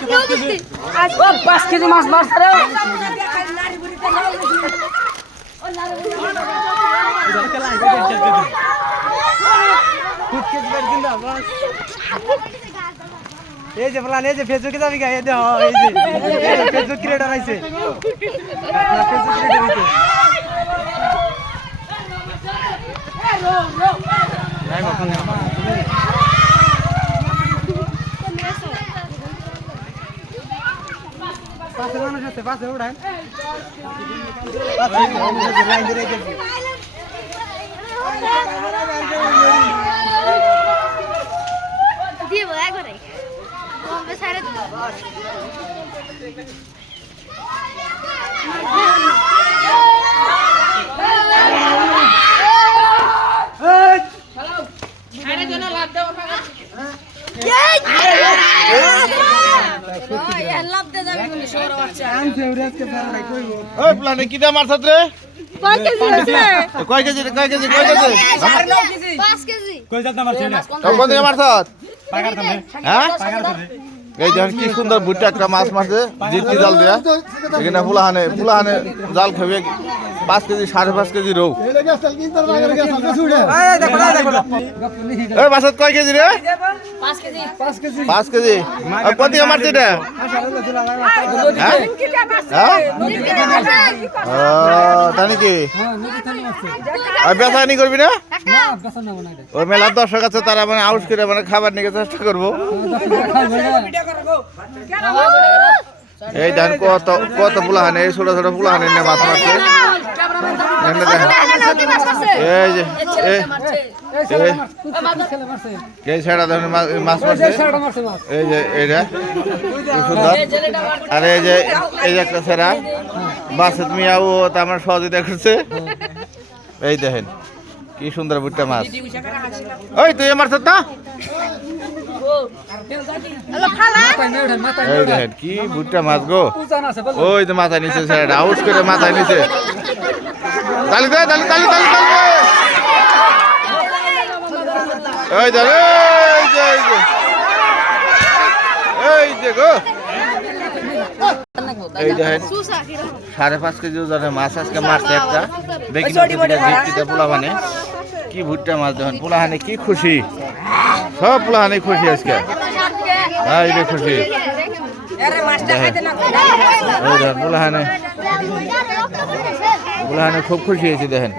5 KG মাছ মারছে রে এই যে বলান এই যে ফেসবুকে যাবি গা এই দেখো এই যে ফেসবুক ক্রিয়েটর আইছে ফেসবুক ক্রিয়েটর হইছে নাই বাবা পাশে মানুষ আছে পাশে উড়ান পাশে লাইন ধরে গেছে দিব একবারে কমবে সারে দিব আরে জন্য লাভ দাও লাভ দে যাবি বলে সর বাচ্চা আনছে উড়াতে পারে না কইবো ওই প্লানে কি দাম মারছত রে কয় কেজি 5 কেজি কই যাত মারছে না কোন দিকে মারছত পাগার তুমি হ্যাঁ পাগার তুমি এই দেখেন কি সুন্দর বুটটা একটা মাছ মারছে জিতি জাল দিয়া এখানে পুলাহানে জাল খাবে 5 কেজি 5.5 কেজি রৌ এই মাছত কয় কেজি রে 5 কেজি 5 কেজি আর কোন দিকে মারছে এটা হ্যাঁ তাই নাকি আর বেচানি করবি না ওই মেলার দর্শক আছে তারা মানে আউট করে মানে খাবার নিয়ে চেষ্টা করবো এই ধান কত পুলাহানে এই ছোট ছোট পুলাহানে নিয়ে মাছ মারছে এই যে এই ছেড়া ধরনের মাছ মারছে এই যে এইটা খুব সুন্দর আর এই যে একটা ছেড়া বাসে তুমি আও তা আমার সহযোগিতা করছে এই দেখেন কি সুন্দর বুটটা মাছ ওই তুই মারছ না এই দেখেন কি বুটটা মাছ গো ওই তো মাথায় নিচে ছেড়া আউট করে মাথায় নিচে তালি দে তালি তালি তালি তালি এই যে এই যে গো এই দেখেন 5.5 কেজি ওজনের মাছ আজকে মারছে একটা দেখি জিপটিতে পোলাহানে কি ভুট্টা মাছ দেখেন পোলাহানে কি খুশি সব পোলাহানে খুশি আজকে হ্যাঁ এই খুশি পোলাহানে খুব খুশি হয়েছে দেখেন